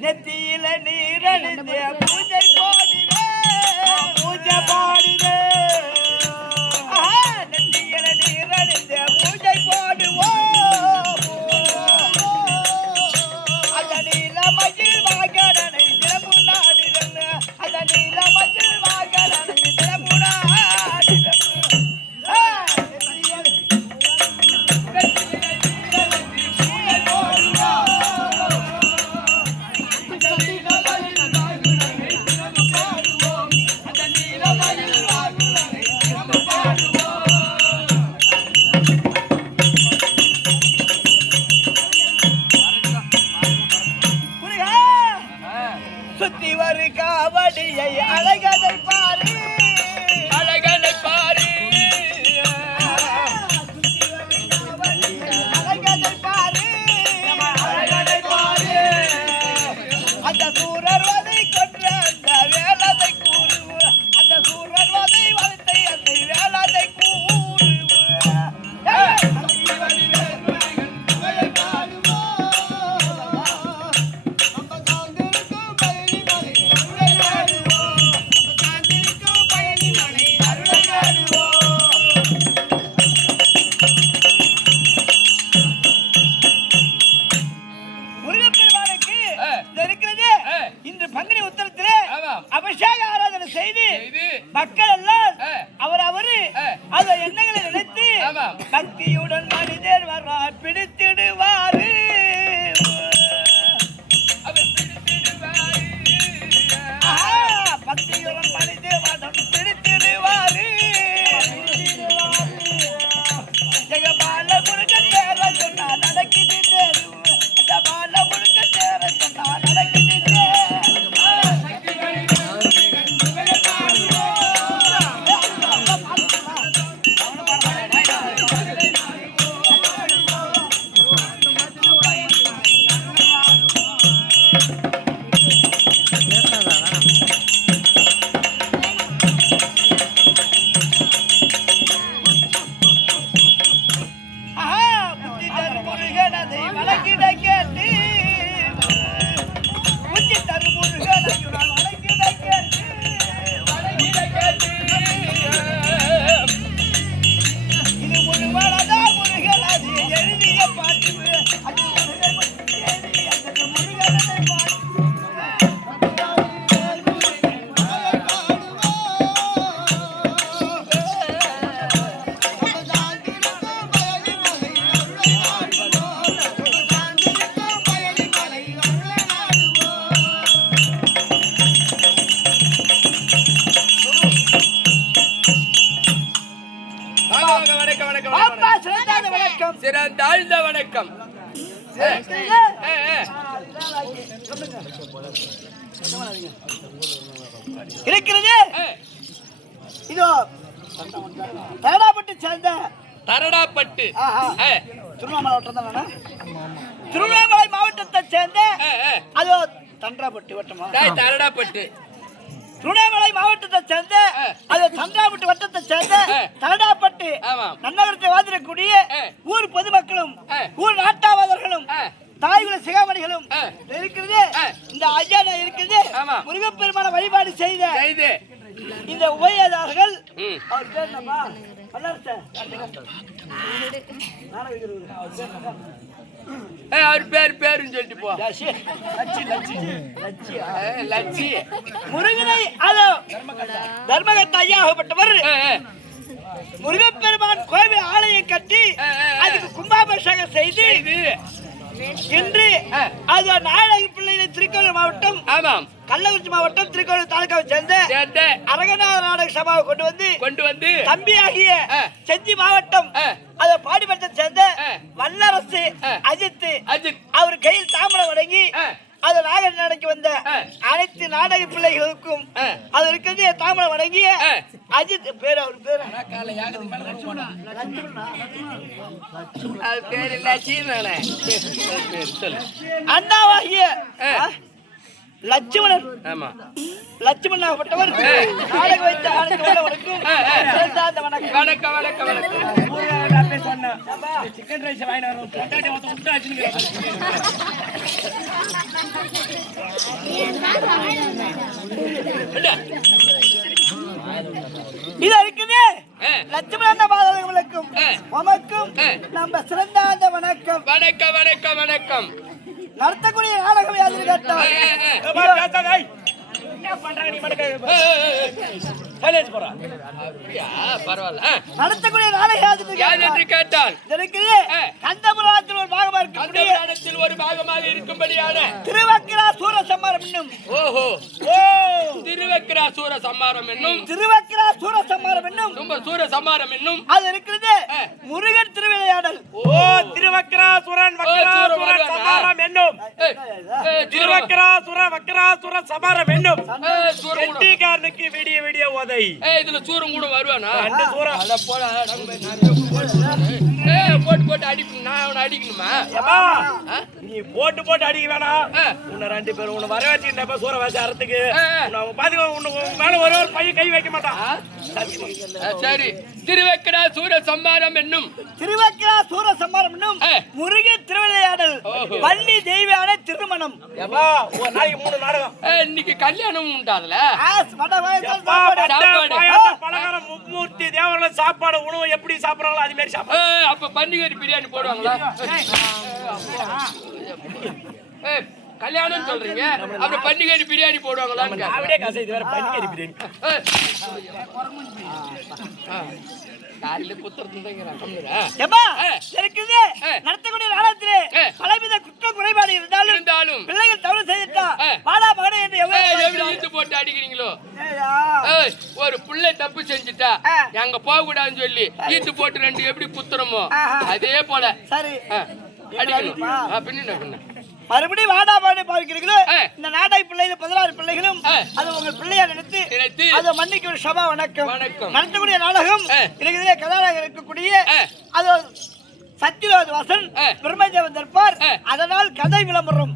நெத்தியில நீரணிந்தே பூஜை பாடுவே பூஜை பாடுவே நெத்தியில நீரணிந்தே பூஜை பாடுவோம் அந்த நீல மகிழ் வாகனனை தினமும் நாடுவேன் அந்த நீல மகிழ் வாகனனை தினமும் நாடுவேன் சுத்தி வரு காவடியை அழகனை பாரு அழகனை பாரு அழகனை பாரு அழகனை பாரு அந்த சூரர்வதை கொன்ற அந்த வேலதை கூறு அந்த சூரர்வதை வளர்த்தை அந்த வேலதை கூறு அபிஷேக ஆராதனை செய்து மக்கள் எல்லாம் அவரு அந்த எண்ணங்களை நினைத்து பக்தியுடன் மனிதர் வர பிடித்திடுவாரு பக்தியுடன் மனிதர் வரம் பிடித்திடுவாரு ஜெகபால முருகன் தேர சொன்னா நடக்குது அந்த பால முருகன் தேர சொன்னா நடக்குது சிறந்தாழ்ந்த வணக்கம். இருக்கிறது இதோ தரடாப்பட்டு சேர்ந்த தரடாப்பட்டு திருவண்ணாமலை மாவட்டத்தை சேர்ந்த அதோ தண்டராப்பட்டு வட்டமா தரடாப்பட்டு திருவண்ணாமலை மாவட்டத்தை சேர்ந்த அது தண்டாப்பட்டு வட்டத்தை சேர்ந்த தரடாப்பட்டு நன்னகரத்தை வாதிடக்கூடிய ஊர் பொதுமக்களும் ஊர் நாட்டாவாதர்களும் தாய்குல சிகாமணிகளும் இருக்கிறது. இந்த ஐயா இருக்கிறது முருகப்பெருமான வழிபாடு செய்த இந்த உபயதாரர்கள் அவர் பேர் என்னப்பா? அவர் பேருன்னு சொல்லிட்டு போ. லட்சி, லட்சி, லட்சி. லட்சியா? லட்சி. முருகனை அதோ தர்மகத்த ஐயாகப்பட்டவர் முருகப்பெருமான் கோவில் ஆலயம் கட்டி அதுக்கு கும்பாபிஷேகம் செய்து இன்று அது நாடக பிள்ளைகளை திருக்கோவில் மாவட்டம், ஆமாம், கள்ளக்குறிச்சி மாவட்டம் திருக்கோவில் தாலுகாவை சேர்ந்த அரங்கநாத நாடக சபாவை கொண்டு வந்து தம்பியாகிய செஞ்சி மாவட்டம் அதை பாடிப்பட்டத்தை சேர்ந்த வல்லரசு அஜித் அவர் கையில் தாமரை வழங்கி அது நாடக நடக்கி வந்த அனைத்து நாடக பிள்ளைகளுக்கும் அது இருக்கிறது தாமரை வழங்கிய அஜித் பேர், அவர் பேர் அண்ணாவாகிய லட்சுமணன். ஆமா, லட்சுமணாகப்பட்டவர் நாடக வைத்த ஆனந்த வணக்கம். வணக்கம் வணக்கம் வணக்கம். சிக்கன் ரைஸ் வாங்கிட்டு இது இருக்குது லட்சுமணன் பாதகங்களுக்கும் உமக்கும் நம்ம சிறந்த வணக்கம். வணக்கம் வணக்கம் வணக்கம். நடத்தக்கூடிய நாடகம் யாரு கேட்டா நடத்தக்கூடிய நாடகம் யார் என்று கேட்டால் கந்தபுராணத்தில் ஒரு பாகமாக கந்தபுராணத்தில் ஒரு பாகமாக இருக்கும்படியான திருவக்கிரா சூர சம்மாரம் என்னும் திருவக்கிரா சூர சம்மாரம் என்னும் திருவக்கிரா சூர சம்மாரம் என்னும் சூர சம்மாரம் என்னும் அது இருக்கிறது முருகன் திருவிளையாடல். திருவக்கிராசுரன் சமாரம் என்னும் திருவக்கிராசுர சமாரம் என்னும் செட்டிக்காரனுக்கு விடிய விடிய உதை. இதுல சூரம் கூட வருவானா? போட்டு அடிக்கணும். நான் அவனை அடிக்கணுமா? நீ போட்டு அடிக்க வேணாம். உன்னை 2 பேரும் உன்னை வர வச்சுக்கிட்ட சூற வச்சு அறத்துக்கு பாத்துக்கோ. உன்னை மேல ஒரு பையன் கை வைக்க மாட்டான். சரி. திருவக்கிரா சூர சம்மாரம் என்னும் திருவக்கிரா சூர சம்மாரம் என்னும் முருகன் திருவிளையாடல் வள்ளி தெய்வான திருமணம். ஒரு நாளைக்கு 3 நாடகம். இன்னைக்கு கல்யாணம் உண்டாதுல. பலகாரம் மும்மூர்த்தி தேவர்கள சாப்பாடு உணவு எப்படி சாப்பிடறாங்களோ அது மாதிரி சாப்பாடு. அப்ப பன்னிகரி பிரியாணி போடுவாங்களா? கல்யாணம் சொல்றீங்க, அப்புறம் பன்னிகரி பிரியாணி போடுவாங்களா? அப்படியே காசு இது வேற பன்னிகரி பிரியாணி. காலையில குத்துறது நடத்தக்கூடிய நாடகத்திலே பலவித குற்ற குறைபாடு இருந்தாலும் பிள்ளைகள் தவறு செய்துட்டா பாலா மகனே என்று எவ்வளவு போட்டு அடிக்கிறீங்களோ. ஒரு பிள்ளை தப்பு செஞ்சுட்டா அங்க போக கூடாதுன்னு சொல்லி ஈட்டு போட்டு 2 எப்படி குத்துறமோ அதே போல சரி அடிக்கணும். பின்ன மறுபடியும் வாடா பாடி பாவிக்கிறீங்களோ இந்த நாடக பிள்ளைகள் 16 பிள்ளைகளும் அது உங்க பிள்ளையா நினைத்து அதை மன்னிக்க ஒரு சபா வணக்கம். நடத்தக்கூடிய நாடகம் இருக்கிறதே கதாநாயகர் இருக்கக்கூடிய அது சத்யராஜ் வாசன் பிரம்மதேவன் தர்பார். அதனால் கதை விளம்பரம்